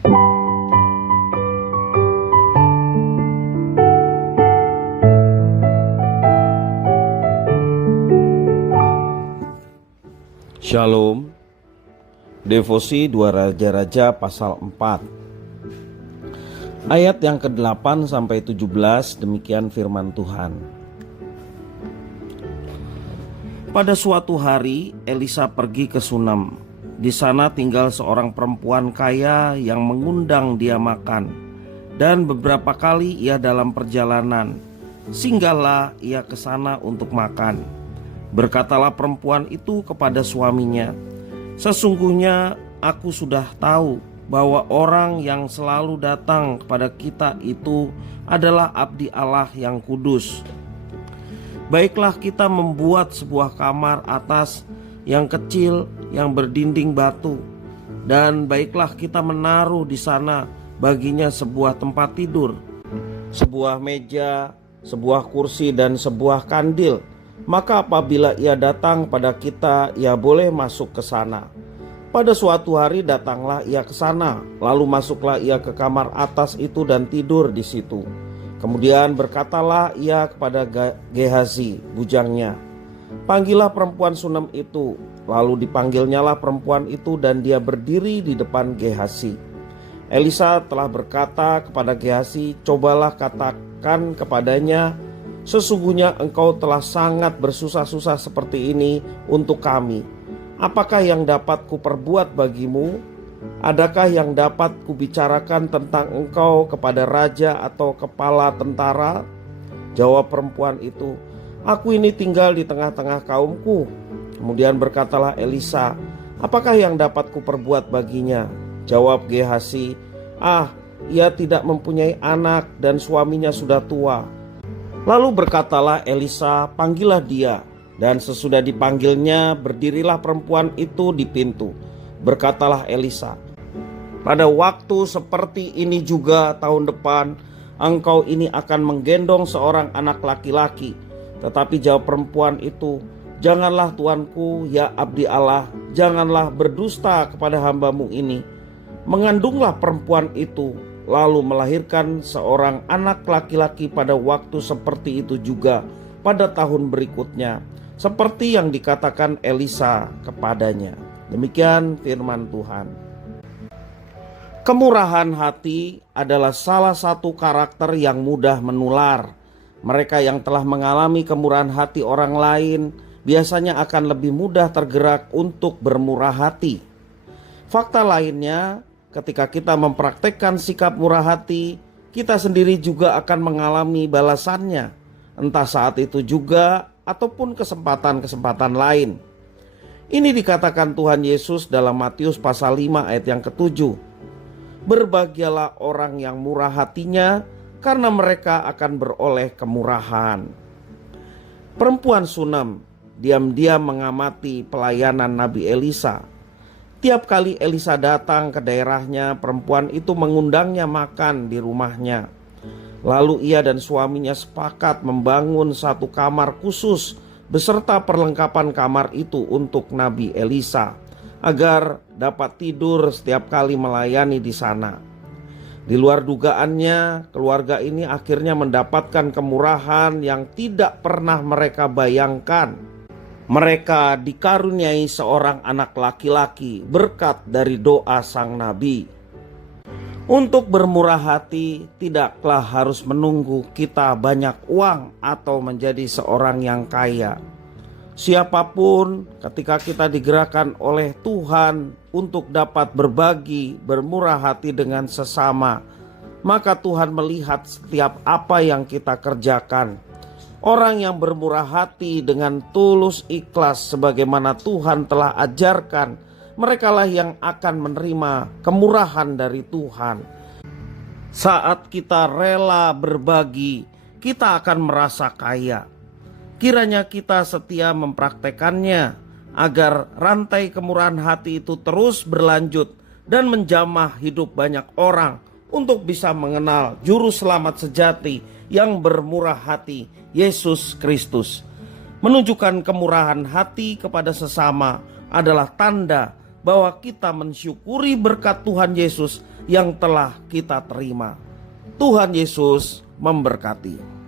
Shalom. Devosi 2 Raja-Raja pasal 4. Ayat yang ke-8 sampai 17, demikian firman Tuhan. Pada suatu hari Elisa pergi ke Sunam. Di sana tinggal seorang perempuan kaya yang mengundang dia makan. Dan beberapa kali ia dalam perjalanan, singgahlah ia ke sana untuk makan. Berkatalah perempuan itu kepada suaminya, "Sesungguhnya aku sudah tahu bahwa orang yang selalu datang kepada kita itu adalah abdi Allah yang kudus. Baiklah kita membuat sebuah kamar atas yang kecil yang berdinding batu, dan baiklah kita menaruh di sana baginya sebuah tempat tidur, sebuah meja, sebuah kursi dan sebuah kandil. Maka apabila ia datang pada kita, ia boleh masuk ke sana." Pada suatu hari datanglah ia ke sana, lalu masuklah ia ke kamar atas itu dan tidur di situ. Kemudian berkatalah ia kepada Gehazi, bujangnya, "Panggillah perempuan Sunam itu." Lalu dipanggilnyalah perempuan itu dan dia berdiri di depan Gehazi. Elisa telah berkata kepada Gehazi, "Cobalah katakan kepadanya, sesungguhnya engkau telah sangat bersusah-susah seperti ini untuk kami. Apakah yang dapat kuperbuat bagimu? Adakah yang dapat kubicarakan tentang engkau kepada raja atau kepala tentara?" Jawab perempuan itu, "Aku ini tinggal di tengah-tengah kaumku." Kemudian berkatalah Elisa, "Apakah yang dapat kuperbuat baginya?" Jawab Gehazi, "Ia tidak mempunyai anak dan suaminya sudah tua." Lalu berkatalah Elisa, "Panggillah dia." Dan sesudah dipanggilnya, berdirilah perempuan itu di pintu. Berkatalah Elisa, "Pada waktu seperti ini juga tahun depan, engkau ini akan menggendong seorang anak laki-laki." Tetapi jawab perempuan itu, "Janganlah tuanku, ya abdi Allah, janganlah berdusta kepada hambamu ini." Mengandunglah perempuan itu, lalu melahirkan seorang anak laki-laki pada waktu seperti itu juga pada tahun berikutnya, seperti yang dikatakan Elisa kepadanya. Demikian firman Tuhan. Kemurahan hati adalah salah satu karakter yang mudah menular. Mereka yang telah mengalami kemurahan hati orang lain biasanya akan lebih mudah tergerak untuk bermurah hati. Fakta lainnya, ketika kita mempraktekkan sikap murah hati, kita sendiri juga akan mengalami balasannya, entah saat itu juga ataupun kesempatan-kesempatan lain. Ini dikatakan Tuhan Yesus dalam Matius pasal 5 ayat yang ke-7. "Berbahagialah orang yang murah hatinya, karena mereka akan beroleh kemurahan." Perempuan Sunam diam-diam mengamati pelayanan Nabi Elisa. Tiap kali Elisa datang ke daerahnya, perempuan itu mengundangnya makan di rumahnya. Lalu ia dan suaminya sepakat membangun satu kamar khusus beserta perlengkapan kamar itu untuk Nabi Elisa, agar dapat tidur setiap kali melayani di sana. Di luar dugaannya, keluarga ini akhirnya mendapatkan kemurahan yang tidak pernah mereka bayangkan. Mereka dikaruniai seorang anak laki-laki berkat dari doa sang nabi. Untuk bermurah hati tidaklah harus menunggu kita banyak uang atau menjadi seorang yang kaya. Siapapun, ketika kita digerakkan oleh Tuhan untuk dapat berbagi, bermurah hati dengan sesama, maka Tuhan melihat setiap apa yang kita kerjakan. Orang yang bermurah hati dengan tulus ikhlas sebagaimana Tuhan telah ajarkan, merekalah yang akan menerima kemurahan dari Tuhan. Saat kita rela berbagi, kita akan merasa kaya. Kiranya kita setia mempraktekannya, agar rantai kemurahan hati itu terus berlanjut dan menjamah hidup banyak orang untuk bisa mengenal Juru Selamat sejati yang bermurah hati, Yesus Kristus. Menunjukkan kemurahan hati kepada sesama adalah tanda bahwa kita mensyukuri berkat Tuhan Yesus yang telah kita terima. Tuhan Yesus memberkati.